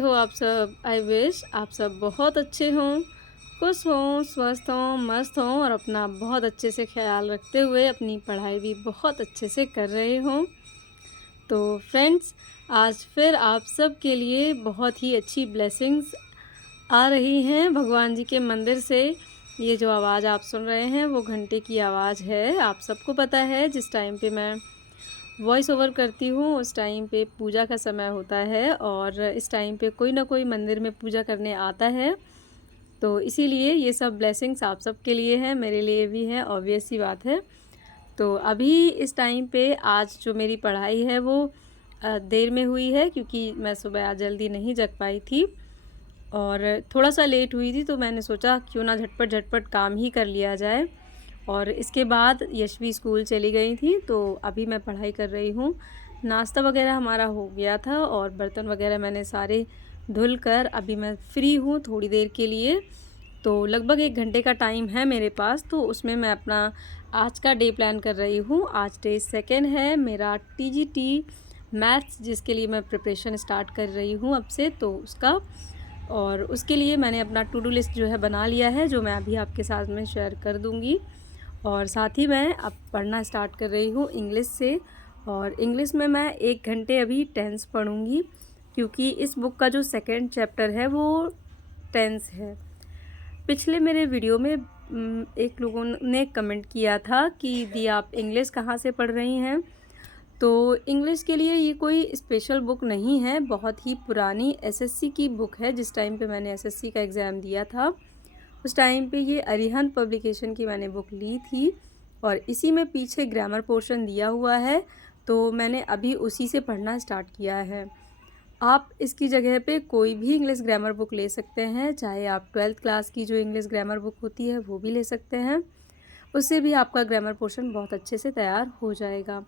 हो आप सब? आई विश आप सब बहुत अच्छे हों, खुश हों, स्वस्थ हों, मस्त हों और अपना बहुत अच्छे से ख़्याल रखते हुए अपनी पढ़ाई भी बहुत अच्छे से कर रहे हों। तो फ्रेंड्स, आज फिर आप सब के लिए बहुत ही अच्छी ब्लेसिंग्स आ रही हैं भगवान जी के मंदिर से। ये जो आवाज़ आप सुन रहे हैं वो घंटे की आवाज़ है। आप सबको पता है जिस टाइम पे मैं वॉइस ओवर करती हूँ उस टाइम पे पूजा का समय होता है और इस टाइम पे कोई ना कोई मंदिर में पूजा करने आता है। तो इसीलिए ये सब ब्लेसिंग्स आप सब के लिए हैं, मेरे लिए भी हैं, ऑब्वियस सी बात है। तो अभी इस टाइम पे आज जो मेरी पढ़ाई है वो देर में हुई है क्योंकि मैं सुबह आज जल्दी नहीं जग पाई थी और थोड़ा-सा लेट हुई थी, तो मैंने सोचा क्यों ना झटपट-झटपट काम ही कर लिया जाए। और इसके बाद यशवी स्कूल चली गई थी, तो अभी मैं पढ़ाई कर रही हूँ। नाश्ता वग़ैरह हमारा हो गया था और बर्तन वग़ैरह मैंने सारे धुल कर अभी मैं फ्री हूँ थोड़ी देर के लिए। तो लगभग 1 घंटे का टाइम है मेरे पास, तो उसमें मैं अपना आज का डे प्लान कर रही हूँ। आज डे 2 है मेरा टीजीटी मैथ्स, जिसके लिए मैं प्रिपरेशन स्टार्ट कर रही हूँ अब से, तो उसका। और उसके लिए मैंने अपना टू डू लिस्ट जो है बना लिया है, जो मैं अभी आपके साथ में शेयर कर दूँगी। और साथ ही मैं अब पढ़ना स्टार्ट कर रही हूँ इंग्लिश से, और इंग्लिश में मैं 1 घंटे अभी टेंस पढ़ूँगी क्योंकि इस बुक का जो सेकंड चैप्टर है वो टेंस है। पिछले मेरे वीडियो में एक लोगों ने कमेंट किया था कि दी आप इंग्लिश कहाँ से पढ़ रही हैं? तो इंग्लिश के लिए ये कोई स्पेशल बुक नहीं है, बहुत ही पुरानी एसएससी की बुक है। जिस टाइम पे मैंने एसएससी का एग्ज़ाम दिया था उस टाइम पे ये अरिहंत पब्लिकेशन की मैंने बुक ली थी और इसी में पीछे ग्रामर पोर्शन दिया हुआ है, तो मैंने अभी उसी से पढ़ना स्टार्ट किया है। आप इसकी जगह पे कोई भी इंग्लिश ग्रामर बुक ले सकते हैं, चाहे आप 12th क्लास की जो इंग्लिश ग्रामर बुक होती है वो भी ले सकते हैं। उससे भी आपका ग्रामर पोर्शन बहुत अच्छे से तैयार हो जाएगा।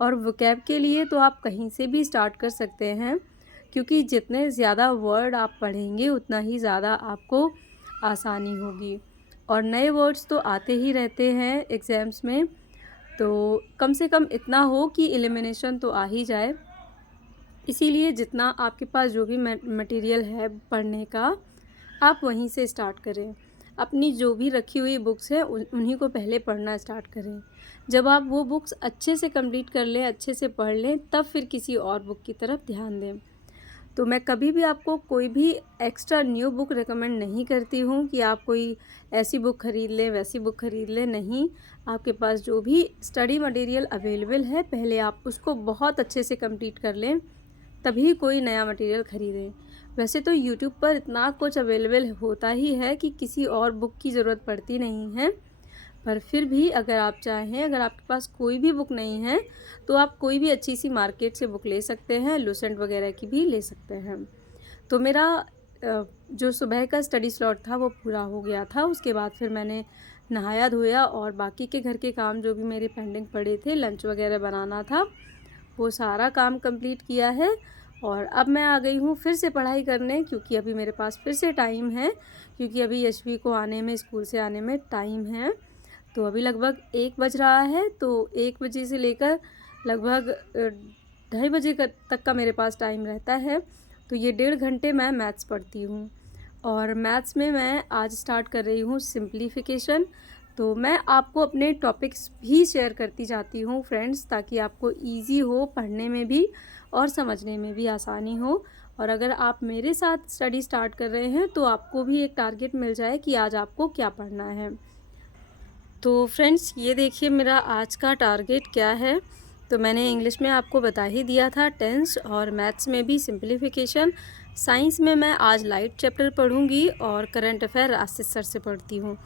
और वोकैब के लिए तो आप कहीं से भी स्टार्ट कर सकते हैं, क्योंकि जितने ज़्यादा वर्ड आप पढ़ेंगे उतना ही ज़्यादा आपको आसानी होगी। और नए वर्ड्स तो आते ही रहते हैं एग्ज़ाम्स में, तो कम से कम इतना हो कि एलिमिनेशन तो आ ही जाए। इसीलिए जितना आपके पास जो भी मटेरियल है पढ़ने का, आप वहीं से स्टार्ट करें। अपनी जो भी रखी हुई बुक्स हैं उन्हीं को पहले पढ़ना स्टार्ट करें। जब आप वो बुक्स अच्छे से कंप्लीट कर लें, अच्छे से पढ़ लें, तब फिर किसी और बुक की तरफ ध्यान दें। तो मैं कभी भी आपको कोई भी एक्स्ट्रा न्यू बुक रिकमेंड नहीं करती हूँ कि आप कोई ऐसी बुक ख़रीद लें, वैसी बुक ख़रीद लें, नहीं। आपके पास जो भी स्टडी मटेरियल अवेलेबल है, पहले आप उसको बहुत अच्छे से कंप्लीट कर लें, तभी कोई नया मटेरियल ख़रीदें। वैसे तो यूट्यूब पर इतना कुछ अवेलेबल होता ही है कि किसी और बुक की ज़रूरत पड़ती नहीं है, पर फिर भी अगर आप चाहें, अगर आपके पास कोई भी बुक नहीं है, तो आप कोई भी अच्छी सी मार्केट से बुक ले सकते हैं, लुसेंट वगैरह की भी ले सकते हैं। तो मेरा जो सुबह का स्टडी स्लॉट था वो पूरा हो गया था। उसके बाद फिर मैंने नहाया धोया और बाकी के घर के काम जो भी मेरे पेंडिंग पड़े थे, लंच वगैरह बनाना था, वो सारा काम कंप्लीट किया है। और अब मैं आ गई हूँ फिर से पढ़ाई करने, क्योंकि अभी मेरे पास फिर से टाइम है, क्योंकि अभी यशवी को आने में, स्कूल से आने में टाइम है। तो अभी लगभग 1 बज रहा है, तो 1 बजे से लेकर लगभग 2:30 बजे तक का मेरे पास टाइम रहता है। तो ये 1.5 घंटे मैं मैथ्स पढ़ती हूँ और मैथ्स में मैं आज स्टार्ट कर रही हूँ सिंप्लीफिकेशन। तो मैं आपको अपने टॉपिक्स भी शेयर करती जाती हूँ फ्रेंड्स, ताकि आपको ईज़ी हो पढ़ने में भी और समझने में भी आसानी हो। और अगर आप मेरे साथ स्टडी स्टार्ट कर रहे हैं तो आपको भी एक टारगेट मिल जाए कि आज आपको क्या पढ़ना है। तो फ्रेंड्स, ये देखिए मेरा आज का टारगेट क्या है। तो मैंने इंग्लिश में आपको बता ही दिया था टेंस, और मैथ्स में भी सिंप्लीफिकेशन। साइंस में मैं आज लाइट चैप्टर पढ़ूंगी और करंट अफेयर राशिद सर से पढ़ती हूँ।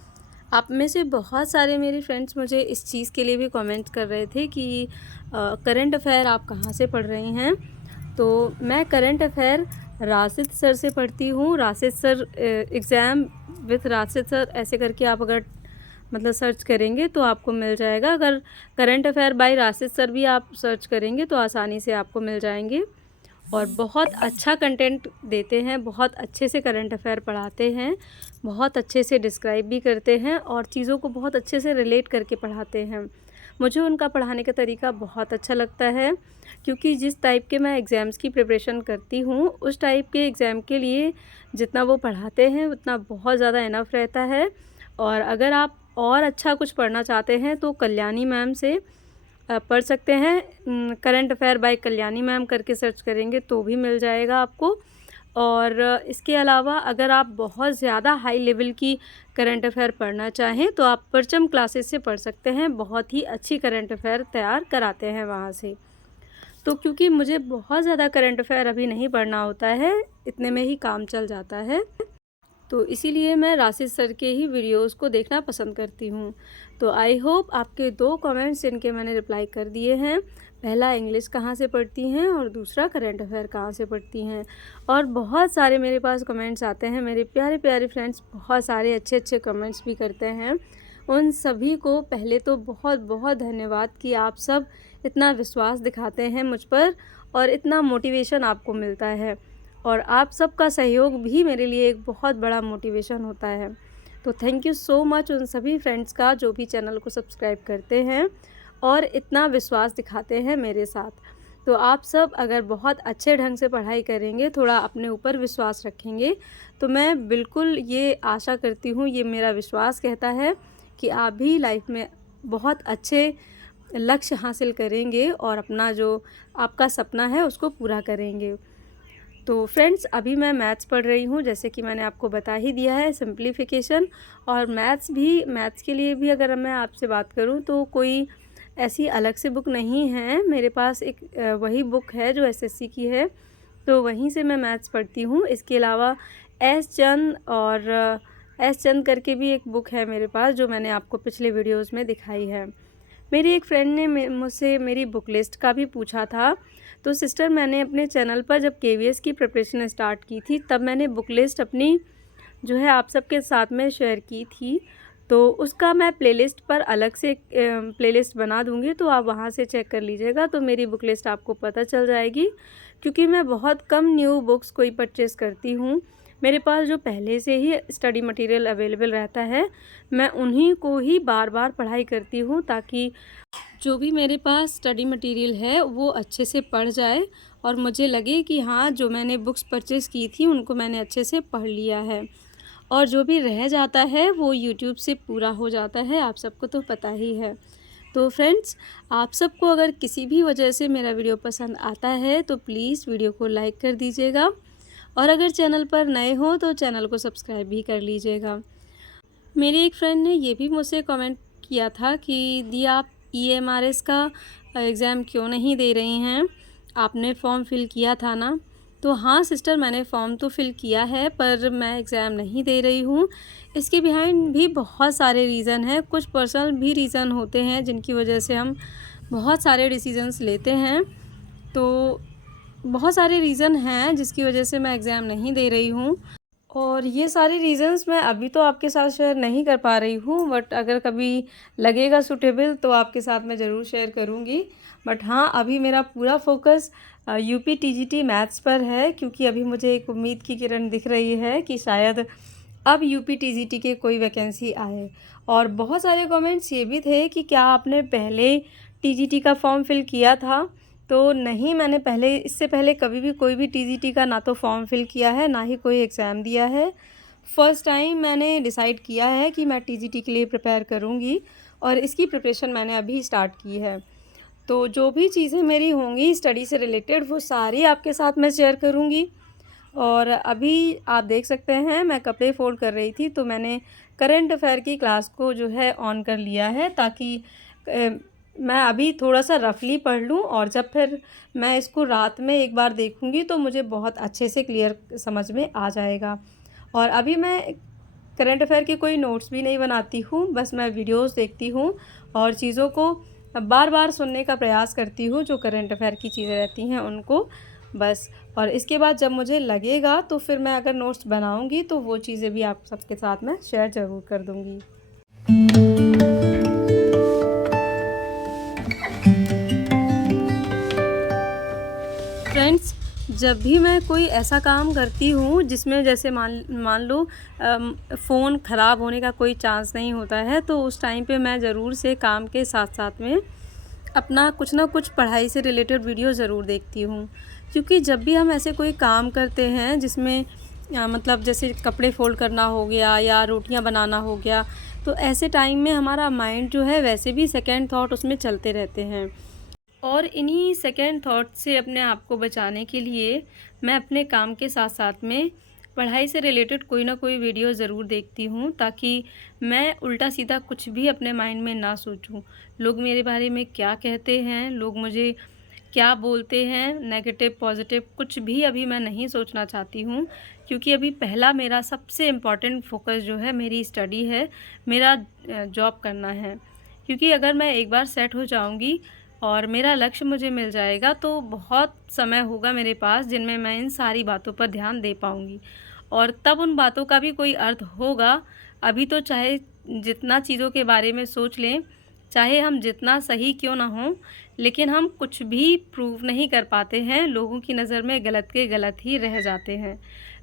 आप में से बहुत सारे मेरे फ्रेंड्स मुझे इस चीज़ के लिए भी कमेंट कर रहे थे कि करंट अफेयर आप कहाँ से पढ़ रही हैं। तो मैं करंट अफेयर राशिद सर से पढ़ती हूँ। Rashid sir exam with Rashid sir ऐसे करके आप अगर मतलब सर्च करेंगे तो आपको मिल जाएगा। अगर current affair by Rashid sir भी आप सर्च करेंगे तो आसानी से आपको मिल जाएंगे। और बहुत अच्छा कंटेंट देते हैं, बहुत अच्छे से करंट अफेयर पढ़ाते हैं, बहुत अच्छे से डिस्क्राइब भी करते हैं और चीज़ों को बहुत अच्छे से रिलेट करके पढ़ाते हैं। मुझे उनका पढ़ाने का तरीका बहुत अच्छा लगता है, क्योंकि जिस टाइप के मैं एग्ज़ाम्स की प्रिपरेशन करती हूँ उस टाइप के एग्ज़ाम के लिए जितना वो पढ़ाते हैं उतना बहुत ज़्यादा इनफ रहता है। और अगर आप और अच्छा कुछ पढ़ना चाहते हैं तो कल्याणी मैम से पढ़ सकते हैं। Current affair by Kalyani ma'am करके सर्च करेंगे तो भी मिल जाएगा आपको। और इसके अलावा अगर आप बहुत ज़्यादा हाई लेवल की करंट अफेयर पढ़ना चाहें तो आप परचम क्लासेस से पढ़ सकते हैं, बहुत ही अच्छी करंट अफेयर तैयार कराते हैं वहाँ से। तो क्योंकि मुझे बहुत ज़्यादा करंट अफेयर अभी नहीं पढ़ना होता है, इतने में ही काम चल जाता है, तो इसीलिए मैं राशिद सर के ही वीडियोस को देखना पसंद करती हूँ। तो आई होप आपके 2 कमेंट्स जिनके मैंने रिप्लाई कर दिए हैं, पहला इंग्लिश कहाँ से पढ़ती हैं और दूसरा करंट अफेयर कहाँ से पढ़ती हैं। और बहुत सारे मेरे पास कमेंट्स आते हैं, मेरे प्यारे प्यारे फ्रेंड्स बहुत सारे अच्छे अच्छे कमेंट्स भी करते हैं। उन सभी को पहले तो बहुत बहुत धन्यवाद कि आप सब इतना विश्वास दिखाते हैं मुझ पर और इतना मोटिवेशन आपको मिलता है। और आप सबका सहयोग भी मेरे लिए एक बहुत बड़ा मोटिवेशन होता है। तो थैंक यू सो मच उन सभी फ्रेंड्स का जो भी चैनल को सब्सक्राइब करते हैं और इतना विश्वास दिखाते हैं मेरे साथ। तो आप सब अगर बहुत अच्छे ढंग से पढ़ाई करेंगे, थोड़ा अपने ऊपर विश्वास रखेंगे, तो मैं बिल्कुल ये आशा करती हूँ, ये मेरा विश्वास कहता है कि आप भी लाइफ में बहुत अच्छे लक्ष्य हासिल करेंगे और अपना जो आपका सपना है उसको पूरा करेंगे। तो फ्रेंड्स अभी मैं मैथ्स पढ़ रही हूँ, जैसे कि मैंने आपको बता ही दिया है सिंप्लीफिकेशन। और मैथ्स के लिए भी अगर मैं आपसे बात करूँ तो कोई ऐसी अलग से बुक नहीं है, मेरे पास एक वही बुक है जो एसएससी की है, तो वहीं से मैं मैथ्स पढ़ती हूँ। इसके अलावा एस चंद करके भी एक बुक है मेरे पास जो मैंने आपको पिछले वीडियोज़ में दिखाई है। मेरी एक फ्रेंड ने मुझसे मेरी बुक लिस्ट का भी पूछा था। तो सिस्टर मैंने अपने चैनल पर जब केवीएस की प्रिपरेशन स्टार्ट की थी तब मैंने बुक लिस्ट अपनी जो है आप सबके साथ में शेयर की थी, तो उसका मैं प्लेलिस्ट पर अलग से प्लेलिस्ट बना दूंगी, तो आप वहां से चेक कर लीजिएगा तो मेरी बुक लिस्ट आपको पता चल जाएगी। क्योंकि मैं बहुत कम न्यू बुक्स कोई परचेस करती हूँ, मेरे पास जो पहले से ही स्टडी मटेरियल अवेलेबल रहता है मैं उन्हीं को ही बार बार पढ़ाई करती हूँ, ताकि जो भी मेरे पास स्टडी मटेरियल है वो अच्छे से पढ़ जाए और मुझे लगे कि हाँ जो मैंने बुक्स परचेज़ की थी उनको मैंने अच्छे से पढ़ लिया है। और जो भी रह जाता है वो यूट्यूब से पूरा हो जाता है, आप सबको तो पता ही है। तो फ्रेंड्स आप सबको अगर किसी भी वजह से मेरा वीडियो पसंद आता है तो प्लीज़ वीडियो को लाइक कर दीजिएगा, और अगर चैनल पर नए हो तो चैनल को सब्सक्राइब भी कर लीजिएगा। मेरी एक फ्रेंड ने ये भी मुझसे कमेंट किया था कि दी आप ईएमआरएस का एग्ज़ाम क्यों नहीं दे रही हैं, आपने फॉर्म फिल किया था ना। तो हाँ सिस्टर मैंने फॉर्म तो फिल किया है पर मैं एग्ज़ाम नहीं दे रही हूँ। इसके बिहाइंड भी बहुत सारे रीज़न हैं, कुछ पर्सनल भी रीज़न होते हैं जिनकी वजह से हम बहुत सारे डिसीजंस लेते हैं। तो बहुत सारे रीज़न हैं जिसकी वजह से मैं एग्ज़ाम नहीं दे रही हूँ, और ये सारे रीज़न्स मैं अभी तो आपके साथ शेयर नहीं कर पा रही हूँ, बट अगर कभी लगेगा सूटेबल तो आपके साथ मैं ज़रूर शेयर करूँगी। बट हाँ अभी मेरा पूरा फोकस यूपी टीजीटी मैथ्स पर है, क्योंकि अभी मुझे एक उम्मीद की किरण दिख रही है कि शायद अब यूपी टीजीटी के कोई वैकेंसी आए। और बहुत सारे कमेंट्स ये भी थे कि क्या आपने पहले टीजीटी का फॉर्म फिल किया था। तो नहीं, मैंने इससे पहले कभी भी कोई भी टीजीटी का ना तो फॉर्म फिल किया है ना ही कोई एग्ज़ाम दिया है। फ़र्स्ट टाइम मैंने डिसाइड किया है कि मैं टीजीटी के लिए प्रिपेयर करूँगी और इसकी प्रिपरेशन मैंने अभी स्टार्ट की है। तो जो भी चीज़ें मेरी होंगी स्टडी से रिलेटेड वो सारी आपके साथ मैं शेयर करूँगी। और अभी आप देख सकते हैं मैं कपड़े फोल्ड कर रही थी तो मैंने करंट अफेयर की क्लास को जो है ऑन कर लिया है, ताकि मैं अभी थोड़ा सा रफली पढ़ लूँ और जब फिर मैं इसको रात में एक बार देखूँगी तो मुझे बहुत अच्छे से क्लियर समझ में आ जाएगा। और अभी मैं करंट अफेयर के कोई नोट्स भी नहीं बनाती हूँ, बस मैं वीडियोस देखती हूँ और चीज़ों को बार बार सुनने का प्रयास करती हूँ, जो करंट अफेयर की चीज़ें रहती हैं उनको बस। और इसके बाद जब मुझे लगेगा तो फिर मैं अगर नोट्स बनाऊँगी तो वो चीज़ें भी आप सबके साथ मैं शेयर ज़रूर कर दूँगी। फ्रेंड्स जब भी मैं कोई ऐसा काम करती हूँ जिसमें जैसे मान मान लो फ़ोन ख़राब होने का कोई चांस नहीं होता है, तो उस टाइम पे मैं ज़रूर से काम के साथ-साथ में अपना कुछ ना कुछ पढ़ाई से रिलेटेड वीडियो ज़रूर देखती हूँ। क्योंकि जब भी हम ऐसे कोई काम करते हैं जिसमें मतलब जैसे कपड़े फ़ोल्ड करना हो गया या रोटियाँ बनाना हो गया, तो ऐसे टाइम में हमारा माइंड जो है वैसे भी सेकंड थॉट उसमें चलते रहते हैं। और इन्हीं सेकंड थॉट से अपने आप को बचाने के लिए मैं अपने काम के साथ-साथ में पढ़ाई से रिलेटेड कोई ना कोई वीडियो ज़रूर देखती हूँ, ताकि मैं उल्टा-सीधा कुछ भी अपने माइंड में ना सोचूँ। लोग मेरे बारे में क्या कहते हैं, लोग मुझे क्या बोलते हैं, नेगेटिव, पॉज़िटिव कुछ भी अभी मैं नहीं सोचना चाहती हूँ, क्योंकि अभी पहला मेरा सबसे इम्पोर्टेंट फ़ोकस जो है मेरी स्टडी है, मेरा जॉब करना है। क्योंकि अगर मैं एक बार सेट हो जाऊँगी और मेरा लक्ष्य मुझे मिल जाएगा, तो बहुत समय होगा मेरे पास जिनमें मैं इन सारी बातों पर ध्यान दे पाऊँगी और तब उन बातों का भी कोई अर्थ होगा। अभी तो चाहे जितना चीज़ों के बारे में सोच लें, चाहे हम जितना सही क्यों ना हों, लेकिन हम कुछ भी प्रूव नहीं कर पाते हैं, लोगों की नज़र में गलत के गलत ही रह जाते हैं।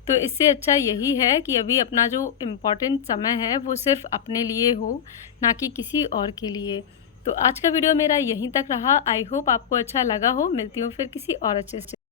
तो इससे अच्छा यही है कि अभी अपना जो इम्पोर्टेंट समय है वो सिर्फ़ अपने लिए हो, ना कि किसी और के लिए। तो आज का वीडियो मेरा यहीं तक रहा। आई होप आपको अच्छा लगा हो। मिलती हूँ फिर किसी और अच्छे से